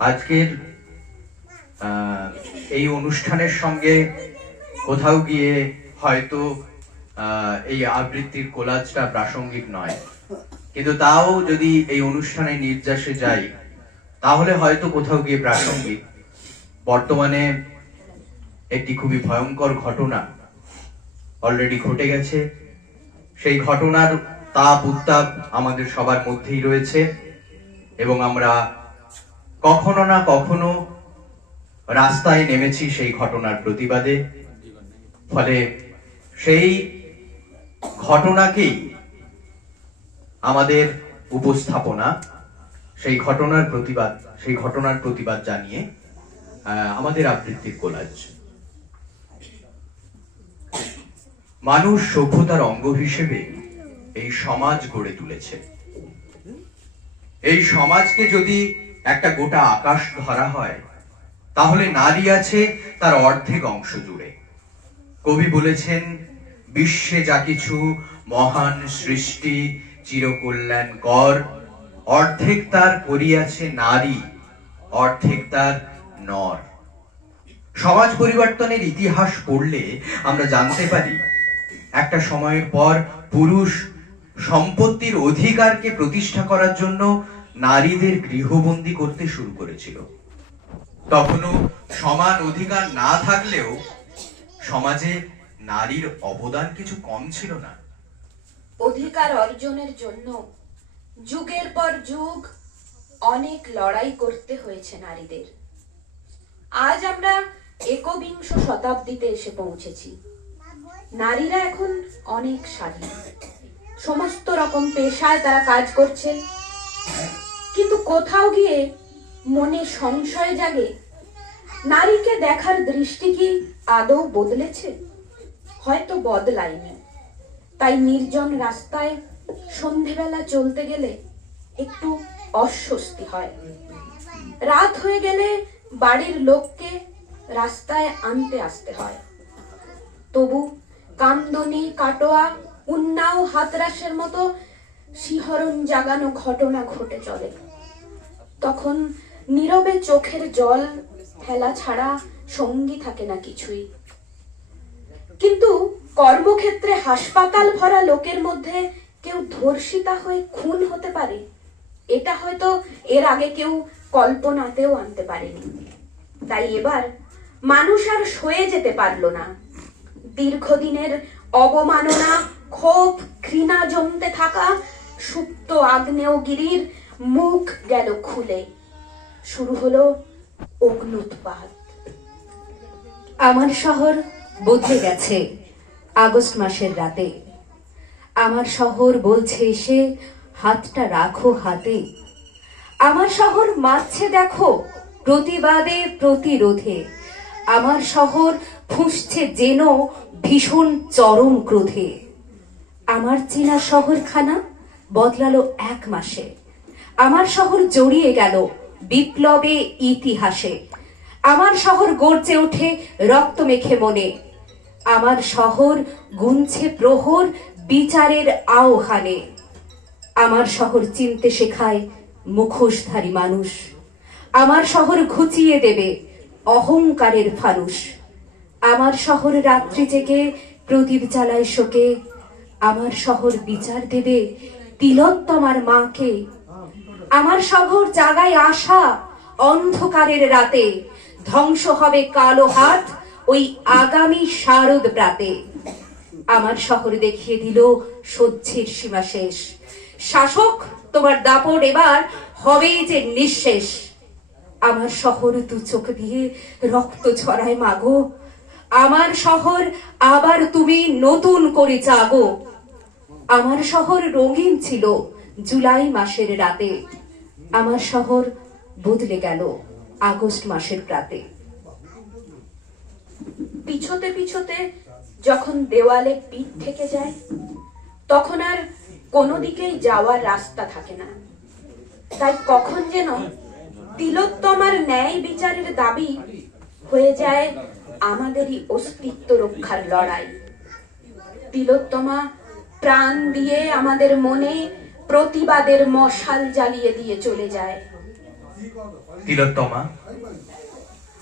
আজকের এই অনুষ্ঠানের সঙ্গে কোথাও গিয়ে হয়তো এই আবৃত্তির কোলাজটা প্রাসঙ্গিক নয়, কিন্তু তাও যদি এই অনুষ্ঠানে নির্যাসে যাই তাহলে হয়তো কোথাও গিয়ে প্রাসঙ্গিক। বর্তমানে একটি খুবই ভয়ঙ্কর ঘটনা অলরেডি ঘটে গেছে। সেই ঘটনার তাপ উত্তাপ আমাদের সবার মধ্যেই রয়েছে এবং আমরা কখনো না কখনো রাস্তায় নেমেছি সেই ঘটনার প্রতিবাদে। ফলে সেই ঘটনাকেই আমাদের উপস্থাপনা, সেই ঘটনার প্রতিবাদ জানিয়ে আমাদের আবৃত্তির কোলাজ। মানুষ সভ্যতার অঙ্গ হিসেবে এই সমাজ গড়ে তুলেছে। এই সমাজকে যদি একটা গোটা আকাশ ধরা হয় তাহলে নারী আছে তার অর্ধেক অংশ জুড়ে। কবি বলেছেন, বিশ্বে যা কিছু মহান সৃষ্টি চিরকল্যাণকর, অর্ধেক তার করিয়াছে নারী, অর্ধেক তার নর। সমাজ পরিবর্তনের ইতিহাস পড়লে আমরা জানতে পারি একটা সময়ের পর পুরুষ সম্পত্তির অধিকারকে প্রতিষ্ঠা করার জন্য নারীদের গৃহবন্দী করতে শুরু করেছিল। তখনও সমান অধিকার না থাকলেও সমাজে নারীর অবদান কিছু কম ছিল না। অধিকার অর্জনের জন্য যুগের পর যুগ অনেক লড়াই করতে হয়েছে নারীদের। আজ আমরা একবিংশ শতাব্দীতে এসে পৌঁছেছি। নারীরা এখন অনেক স্বাধীন, সমস্ত রকম পেশায় তারা কাজ করছে। কিন্তু কোথাও গিয়ে মনে সংশয় জাগে, নারীকে দেখার দৃষ্টি কি আদৌ বদলেছে? হয়তো বদলায়নি। তাই নির্জন রাস্তায় সন্ধেবেলা চলতে গেলে একটু অস্বস্তি হয়। রাত হয়ে গেলে বাড়ির লোককে রাস্তায় আনতে আসতে হয়। তবু কামদুনি, কাটোয়া, উন্নাও, হাতরাসের মতো শিহরণ জাগানো ঘটনা ঘটে চলে। তখন নীরবে চোখের জল ফেলা ছাড়া সঙ্গী থাকে না কিছুই। কিন্তু কর্মক্ষেত্রে হাসপাতাল ভরা লোকের মধ্যে কেউ ধর্ষিতা হয়ে খুন হতে পারে, এটা হয়তো এর আগে কেউ কল্পনাতেও আনতে পারেনি। তাই এবার মানুষ আর সয়ে যেতে পারলো না। দীর্ঘদিনের অবমাননা, ক্ষোভ, ঘৃণা জমতে থাকা সুপ্ত আগ্নেয়গিরির মুখ গেল খুলে। শুরু হলো অগ্ন্যুৎপাত। আমার শহর বদলে গেছে আগস্ট মাসের রাতে। আমার শহর বলছে এসে, হাতটা রাখো হাতে। আমার শহর মারছে দেখো প্রতিবাদে প্রতিরোধে। আমার শহর ফুঁসছে যেন ভীষণ চরম ক্রোধে। আমার চেনা শহরখানা বদলালো এক মাসে। আমার শহর জড়িয়ে গেল বিপ্লবে, ইতিহাসে। আমার শহর গর্জে ওঠে রক্ত মেখে মনে। আমার শহর গুনছে প্রহর বিচারের আহ্বানে। আমার শহর চিনতে শেখায় মুখোশধারী মানুষ। আমার শহর ঘুচিয়ে দেবে অহংকারের ফানুষ। আমার শহর রাত্রি জেগে প্রদীপ জ্বালায় শোকে। আমার শহর বিচার দেবে তিলোত্তমার মাকে। আমার শহর জাগায় আশা অন্ধকারের রাতে। ধ্বংস হবে কালো হাত ওই আগামী শারদ প্রাতে। আমার শহর দেখিয়ে দিল সহ্যের সীমা শেষ। শাসক তোমার দাপট এবার হবে যে নিঃশেষ। আমার শহর দু চোখ দিয়ে রক্ত ঝরায় মাগো। আমার শহর আবার তুমি নতুন করে জাগো। আমার শহর রঙিন ছিল জুলাই মাসের রাতে। আমার শহর বদলে গেল আগস্ট মাসের প্রাতে। পিছতে পিছতে যখন দেওয়ালে পিঠ থেকে যায়, তখন আর কোনো দিকেই যাওয়ার রাস্তা থাকে না। তাই কখন যেন তিলোত্তমার ন্যায় বিচারের দাবি হয়ে যায় আমাদেরই অস্তিত্ব রক্ষার লড়াই। তিলোত্তমা প্রাণ দিয়ে আমাদের মনে প্রতিবাদের মশাল জ্বালিয়ে দিয়ে চলে যায়। তিলোত্তমা,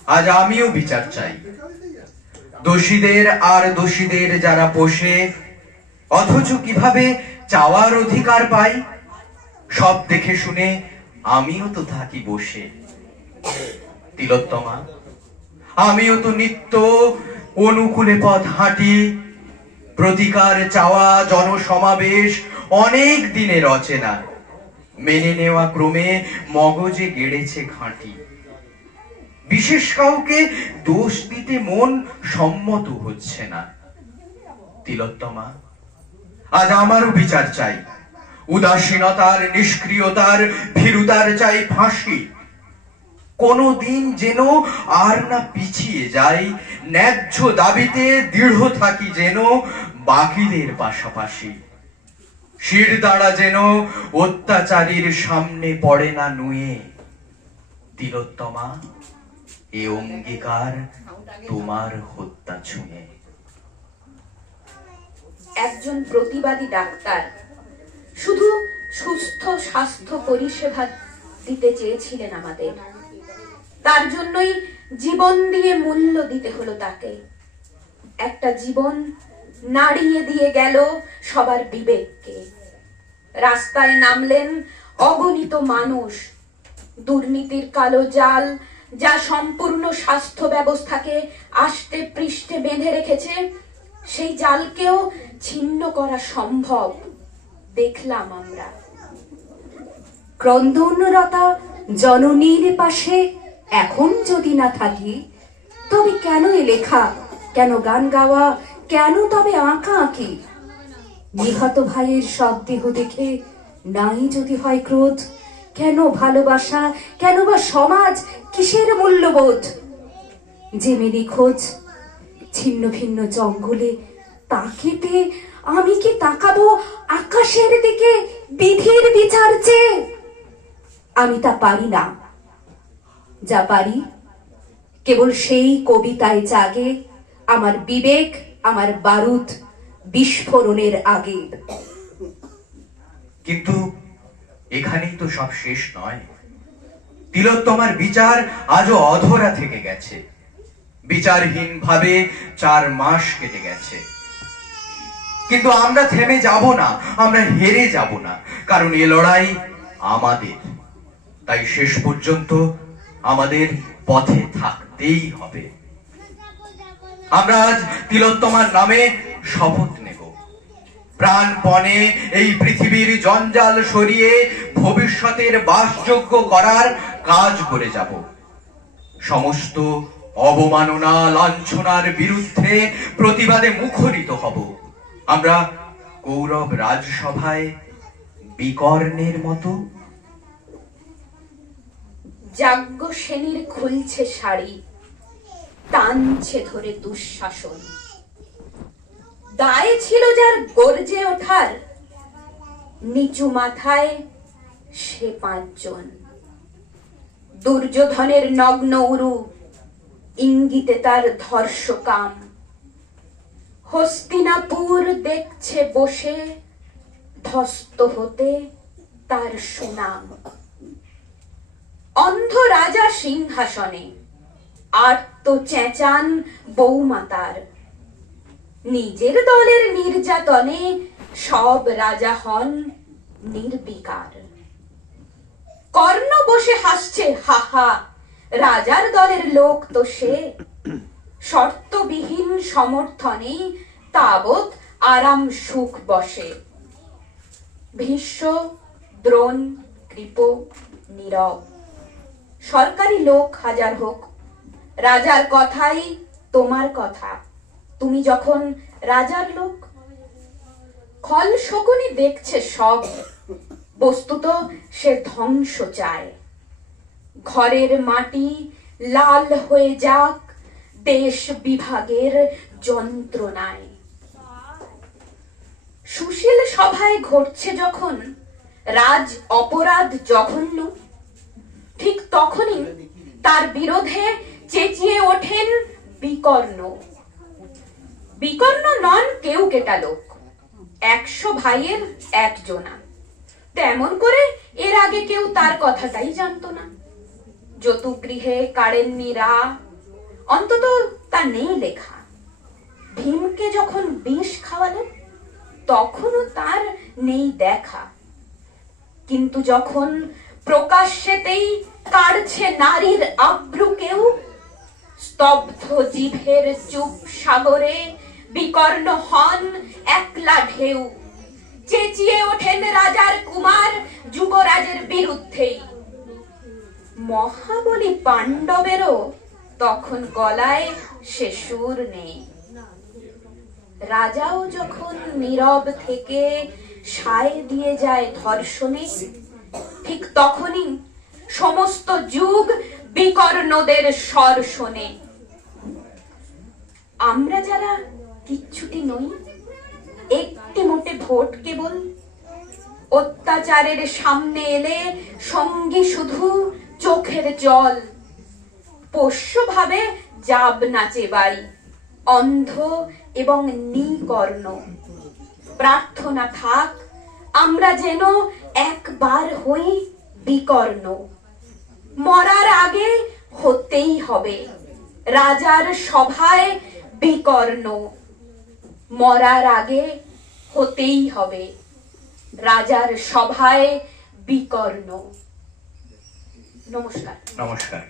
আজ আমিও বিচার চাই। দোষীদের আর দোষীদের যারা পোষে, অথচ কিভাবে চাওয়ার অধিকার পাই, সব দেখে শুনে আমিও তো থাকি বসে। তিলোত্তমা, আমিও তো নিত্য অনুকূলে পথ হাঁটি, প্রতিকার চাওয়া জনসমাবেশ অনেক দিনের অচেনা, মেনে নেওয়া ক্রমে মগজে গেড়েছে ঘাঁটি। বিশেষ কাউকে দোষ দিতে মন সম্মত হচ্ছে না। তিলোত্তমা, আজ আমারও বিচার চাই। উদাসীনতার, নিষ্ক্রিয়তার, ভীরুতার চাই ফাঁসি। কোনো দিন যেন আর না পিছিয়ে যাই, ন্যায্য দাবিতে দৃঢ় থাকি যেন বাকিদের পাশাপাশি। শির দাঁড়া যেন অত্যাচারীর সামনে পড়ে না নুয়ে। তিলোত্তমা, এ অঙ্গীকার তোমার হত্যা ছুঁয়ে। একজন প্রতিবাদী ডাক্তার শুধু সুস্থ স্বাস্থ্য পরিষেবা দিতে চেয়েছিলেন আমাদের। তার জন্যই জীবন দিয়ে মূল্য দিতে হলো তাকে। একটা জীবন নাড়িয়ে দিয়ে গেল সবার বিবেককে। রাস্তায় নামলেন অগণিত মানুষ। দুর্নীতির কালো জাল যা সম্পূর্ণ স্বাস্থ্য ব্যবস্থাকে আষ্টে পৃষ্ঠে বেঁধে রেখেছে, সেই জালকেও ছিন্ন করা সম্ভব দেখলাম আমরা। ক্রন্দনরতা জননীর পাশে এখন যদি না থাকি, তবে কেন এ লেখা, কেন গান গাওয়া, কেন তবে আঁকা আঁকি? নিহত ভাইয়ের সব দেহ দেখে নাই যদি হয় ক্রোধ, কেন ভালোবাসা, কেন বা সমাজ, কিসের মূল্যবোধ? যে মেরি খোঁজ ছিন্ন ভিন্ন জঙ্গলে, তাকে পেয়ে আমি কি তাকাবো আকাশের দিকে বিধির বিচার চেয়ে? আমি তা পারি না। যা পারি কেবল সেই কবিতায় জাগে আমার বিবেক, আমার বারুদ বিস্ফোরণের আগে। কিন্তু এখানেই তো সব শেষ নয়। তিলোত্তমার বিচার আজও অধরা থেকে গেছে। বিচারহীন ভাবে 4 মাস কেটে গেছে। কিন্তু আমরা থেমে যাব না, আমরা হেরে যাব না, কারণ এ লড়াই আমাদের। তাই শেষ পর্যন্ত আমাদের পথে থাকতেই হবে। আমরা আজ তিলোত্তমার নামে শপথ নেব। প্রাণপণে এই পৃথিবীর জঞ্জাল সরিয়ে ভবিষ্যতের বাসযোগ্য করার কাজ করে যাব। সমস্ত অবমাননা, লাঞ্ছনার বিরুদ্ধে প্রতিবাদে মুখরিত হব। আমরা কৌরব রাজসভায় বিকর্ণের মতো। যাজ্ঞ শ্রেণীর খুলছে শাড়ি, টানছে ধরে দুঃশাসন। দায় ছিল যার গর্জে ওঠার, নিচু মাথায় সে 5 জন। দুর্যোধনের নগ্ন উরু, ইঙ্গিতে তার ধর্ষকাম। হস্তিনাপুর দেখছে বসে, ধ্বস্ত হতে তার সুনাম। অন্ধ রাজা সিংহাসনে, আর্ত চেঁচান বৌমাতার। নিজের দলের নির্যাতনে সব রাজা হন নির্বিকার। কর্ণ বসে হাসছে হাহা, রাজার দলের লোক তো সে। শর্তবিহীন সমর্থনে তাবৎ আরাম সুখ বসে। ভীষ্ম, দ্রোণ, কৃপ নীরব। সরকারি লোক হাজার হোক, রাজার কথাই তোমার কথা। তুমি যখন রাজার লোক। খল শকুনি দেখছে সব, বস্তুত সে ধ্বংস চায়। ঘরের মাটি লাল হয়ে যাক দেশ বিভাগের যন্ত্রণায়। সুশীল সভায় ঘটছে যখন রাজ অপরাধ জঘন্য, ঠিক তখনই তার বিরোধে চেঁচিয়ে ওঠেন বিকর্ণ। বিকর্ণ নন কেউ কেটা লোক, 100 ভাইয়ের একজনা। তেমন করে এর আগে কেউ তার কথাটাই জানতো না। যতুগৃহে কাড়েননি রা, অন্তত তা নেই লেখা। ভীমকে যখন বিষ খাওয়ালেন তখনও তার নেই দেখা। কিন্তু যখন প্রকাশ্যেতেই কাড়ছে নারীর আব্রু কেউ, স্তব্ধ জিভের চুপ সাগরে বিকর্ণ হন একলা ঢেউ। চেঁচিয়ে ওঠেন রাজার কুমার যুবরাজের বিরুদ্ধেই। মহাবলী পাণ্ডবেরও তখন গলায় সে সুর নেই। রাজাও যখন নীরব থেকে সায় দিয়ে যায় ধর্ষণে, ঠিক তখনই সমস্ত যুগ বিকর্ণদের স্বর শোনে। আমরা যারা কিচ্ছুটি নই, একটি মোটে ভোট কেবল, অত্যাচারের সামনে এলে সঙ্গী শুধু চোখের জল। পোষ্য ভাবে যাব নাচে বাই, অন্ধ এবং নিকর্ণ। প্রার্থনা থাক আমরা যেন একবার হই বিকর্ণ। মরার আগে হতেই হবে রাজার সভায় বিকর্ণ। মরার আগে হতেই হবে রাজার সভায় বিকর্ণ। নমস্কার। নমস্কার।